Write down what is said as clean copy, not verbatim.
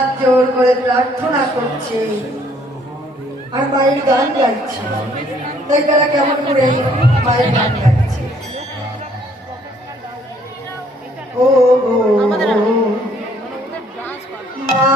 হাত জোর করে প্রার্থনা করছে আর মায়ের গান গাইছে। তাই তারা কেমন করে মায়ের গান গাইছে? ও মা